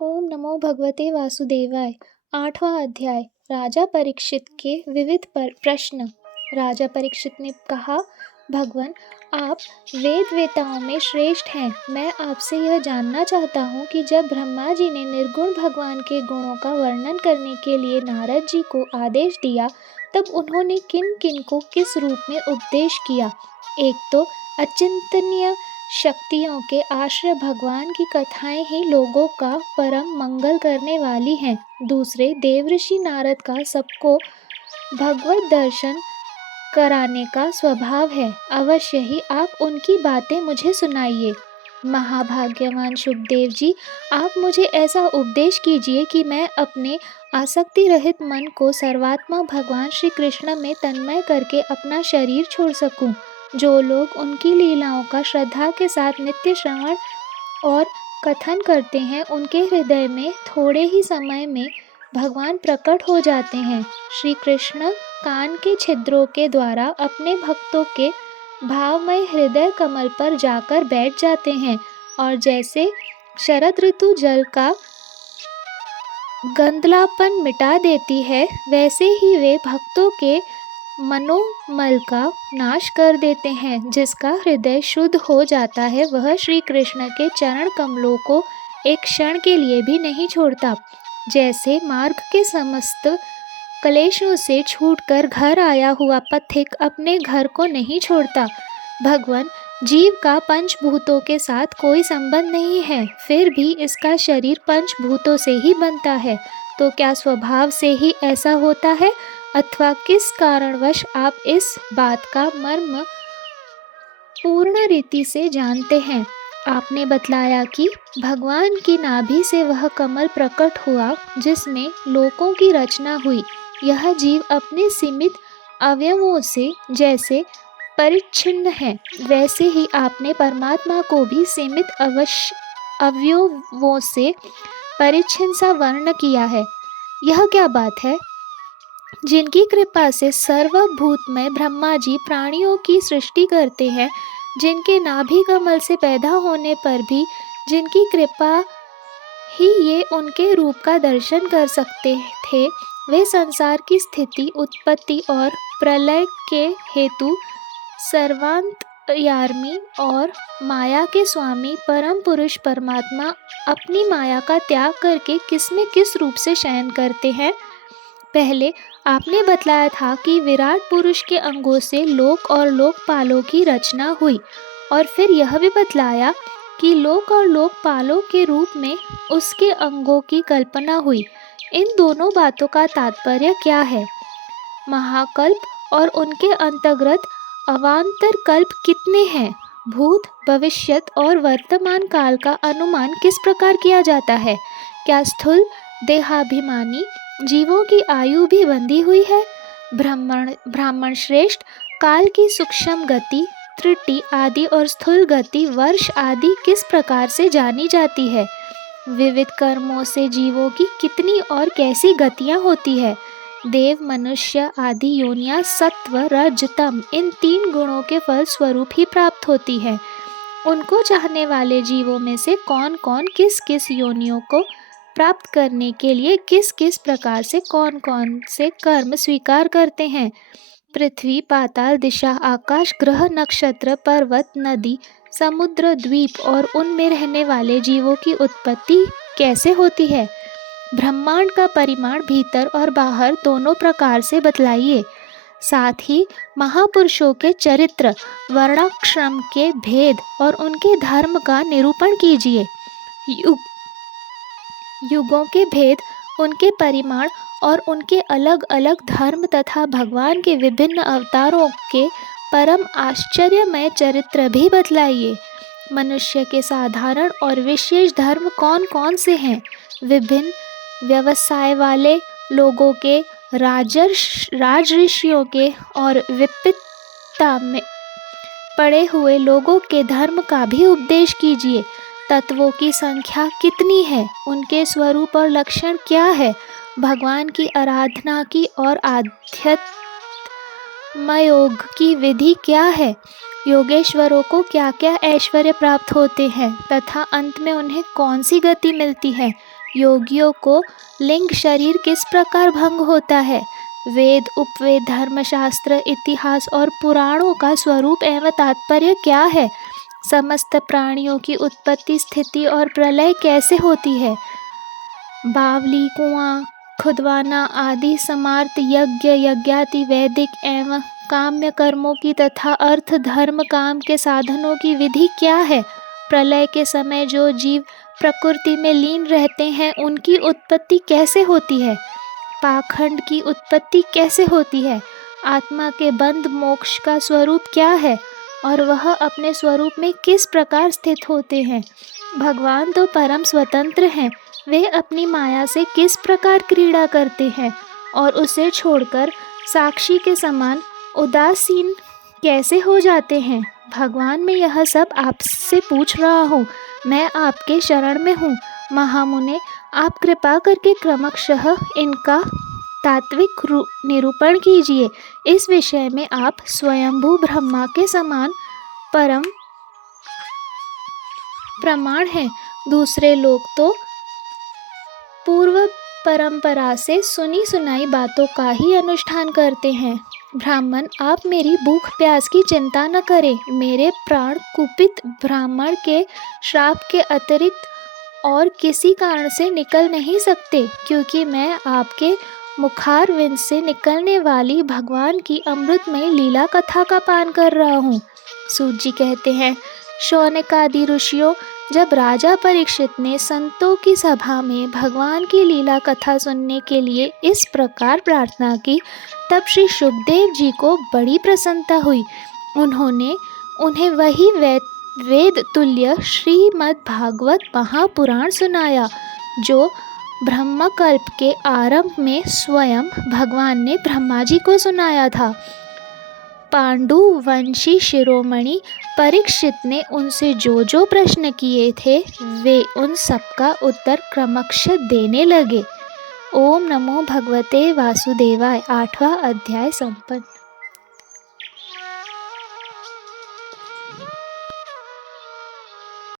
ओम नमो भगवते वासुदेवाय। 8वां अध्याय। राजा परीक्षित के विविध प्रश्न। राजा परीक्षित ने कहा, भगवान, आप वेद वेताओं में श्रेष्ठ हैं। मैं आपसे यह जानना चाहता हूँ कि जब ब्रह्मा जी ने निर्गुण भगवान के गुणों का वर्णन करने के लिए नारद जी को आदेश दिया, तब उन्होंने किन किन को किस रूप में उपदेश किया। एक तो अचिंतनीय शक्तियों के आश्रय भगवान की कथाएं ही लोगों का परम मंगल करने वाली हैं। दूसरे, देवऋषि नारद का सबको भगवत दर्शन कराने का स्वभाव है। अवश्य ही आप उनकी बातें मुझे सुनाइए। महाभाग्यवान शुकदेव जी, आप मुझे ऐसा उपदेश कीजिए कि मैं अपने आसक्ति रहित मन को सर्वात्मा भगवान श्री कृष्ण में तन्मय करके अपना शरीर छोड़ सकूं। जो लोग उनकी लीलाओं का श्रद्धा के साथ नित्य श्रवण और कथन करते हैं, उनके हृदय में थोड़े ही समय में भगवान प्रकट हो जाते हैं। श्री कृष्ण कान के छिद्रों के द्वारा अपने भक्तों के भावमय हृदय कमल पर जाकर बैठ जाते हैं, और जैसे शरद ऋतु जल का गंधलापन मिटा देती है, वैसे ही वे भक्तों के मनोमल का नाश कर देते हैं। जिसका हृदय शुद्ध हो जाता है, वह श्री कृष्ण के चरण कमलों को एक क्षण के लिए भी नहीं छोड़ता। जैसे मार्ग के समस्त क्लेशों से छूटकर घर आया हुआ पथिक अपने घर को नहीं छोड़ता। भगवान, जीव का पंचभूतों के साथ कोई संबंध नहीं है, फिर भी इसका शरीर पंचभूतों से ही बनता है। तो क्या स्वभाव से ही ऐसा होता है, अथवा किस कारणवश आप इस बात का मर्म पूर्ण रीति से जानते हैं। आपने बतलाया कि भगवान की नाभि से वह कमल प्रकट हुआ जिसमें लोकों की रचना हुई। यह जीव अपने सीमित अवयवों से जैसे परिच्छिन्न है, वैसे ही आपने परमात्मा को भी सीमित अवयवों से परिच्छिन्न सा वर्ण किया है। यह क्या बात है? जिनकी कृपा से सर्वभूतमय ब्रह्मा जी प्राणियों की सृष्टि करते हैं, जिनके नाभि कमल से पैदा होने पर भी जिनकी कृपा ही ये उनके रूप का दर्शन कर सकते थे, वे संसार की स्थिति, उत्पत्ति और प्रलय के हेतु सर्वांतर्यामी और माया के स्वामी परम पुरुष परमात्मा अपनी माया का त्याग करके किसमें किस रूप से शयन करते हैं। पहले आपने बतलाया था कि विराट पुरुष के अंगों से लोक और लोकपालों की रचना हुई, और फिर यह भी बतलाया कि लोक और लोकपालों के रूप में उसके अंगों की कल्पना हुई। इन दोनों बातों का तात्पर्य क्या है? महाकल्प और उनके अंतर्गत अवान्तर कल्प कितने हैं? भूत, भविष्यत और वर्तमान काल का अनुमान किस प्रकार किया जाता है? क्या स्थूल देहाभिमानी जीवों की आयु भी बंधी हुई है? ब्राह्मण श्रेष्ठ, काल की सूक्ष्म गति, त्रुटि आदि और स्थूल गति, वर्ष आदि किस प्रकार से जानी जाती है? विविध कर्मों से जीवों की कितनी और कैसी गतियां होती है? देव, मनुष्य आदि योनियां सत्व, रज, तम इन 3 गुणों के फल स्वरूप ही प्राप्त होती है। उनको चाहने वाले जीवों में से कौन कौन किस किस योनियों को प्राप्त करने के लिए किस किस प्रकार से कौन कौन से कर्म स्वीकार करते हैं? पृथ्वी, पाताल, दिशा, आकाश, ग्रह, नक्षत्र, पर्वत, नदी, समुद्र, द्वीप और उनमें रहने वाले जीवों की उत्पत्ति कैसे होती है? ब्रह्मांड का परिमाण भीतर और बाहर दोनों प्रकार से बतलाइए। साथ ही महापुरुषों के चरित्र, वर्णाश्रम के भेद और उनके धर्म का निरूपण कीजिए। युगों के भेद, उनके परिमाण और उनके अलग अलग धर्म तथा भगवान के विभिन्न अवतारों के परम आश्चर्यमय चरित्र भी बतलाइए। मनुष्य के साधारण और विशेष धर्म कौन कौन से हैं? विभिन्न व्यवसाय वाले लोगों के, राजऋषियों के और विपत्ता में पड़े हुए लोगों के धर्म का भी उपदेश कीजिए। तत्वों की संख्या कितनी है? उनके स्वरूप और लक्षण क्या है? भगवान की आराधना की और आध्यात्म योग की विधि क्या है? योगेश्वरों को क्या क्या ऐश्वर्य प्राप्त होते हैं तथा अंत में उन्हें कौन सी गति मिलती है। योगियों को लिंग शरीर किस प्रकार भंग होता है। वेद, उपवेद, धर्मशास्त्र, इतिहास और पुराणों का स्वरूप एवं तात्पर्य क्या है। समस्त प्राणियों की उत्पत्ति, स्थिति और प्रलय कैसे होती है। बावली, कुआं खुदवाना आदि समार्थ यज्ञ, यज्ञाति वैदिक एवं काम्य कर्मों की तथा अर्थ, धर्म, काम के साधनों की विधि क्या है। प्रलय के समय जो जीव प्रकृति में लीन रहते हैं उनकी उत्पत्ति कैसे होती है। पाखंड की उत्पत्ति कैसे होती है। आत्मा के बंध मोक्ष का स्वरूप क्या है और वह अपने स्वरूप में किस प्रकार स्थित होते हैं। भगवान तो परम स्वतंत्र हैं, वे अपनी माया से किस प्रकार क्रीड़ा करते हैं और उसे छोड़कर साक्षी के समान उदासीन कैसे हो जाते हैं। भगवान, मैं यह सब आपसे पूछ रहा हूँ, मैं आपके शरण में हूँ। महामुने, आप कृपा करके क्रमशः इनका तात्विक निरूपण कीजिए। इस विषय में आप स्वयंभू ब्रह्मा के समान परम प्रमाण हैं। दूसरे लोग तो पूर्व परंपरा से सुनी सुनाई बातों का ही अनुष्ठान करते हैं। ब्राह्मण, आप मेरी भूख प्यास की चिंता न करें। मेरे प्राण कुपित ब्राह्मण के श्राप के अतिरिक्त और किसी कारण से निकल नहीं सकते, क्योंकि मैं आपके मुखारविंद से निकलने वाली भगवान की अमृतमय लीला कथा का पान कर रहा हूँ। सूत जी कहते हैं, शौनक आदि ऋषियों, जब राजा परीक्षित ने संतों की सभा में भगवान की लीला कथा सुनने के लिए इस प्रकार प्रार्थना की, तब श्री शुकदेव जी को बड़ी प्रसन्नता हुई। उन्होंने उन्हें वही वेद तुल्य श्रीमद् भागवत महापुराण सुनाया, जो ब्रह्मकल्प के आरंभ में स्वयं भगवान ने ब्रह्मा जी को सुनाया था। पांडु वंशी शिरोमणि परीक्षित ने उनसे जो जो प्रश्न किए थे, वे उन सबका उत्तर क्रमशः देने लगे। ओम नमो भगवते वासुदेवाय। 8वां अध्याय संपन्न।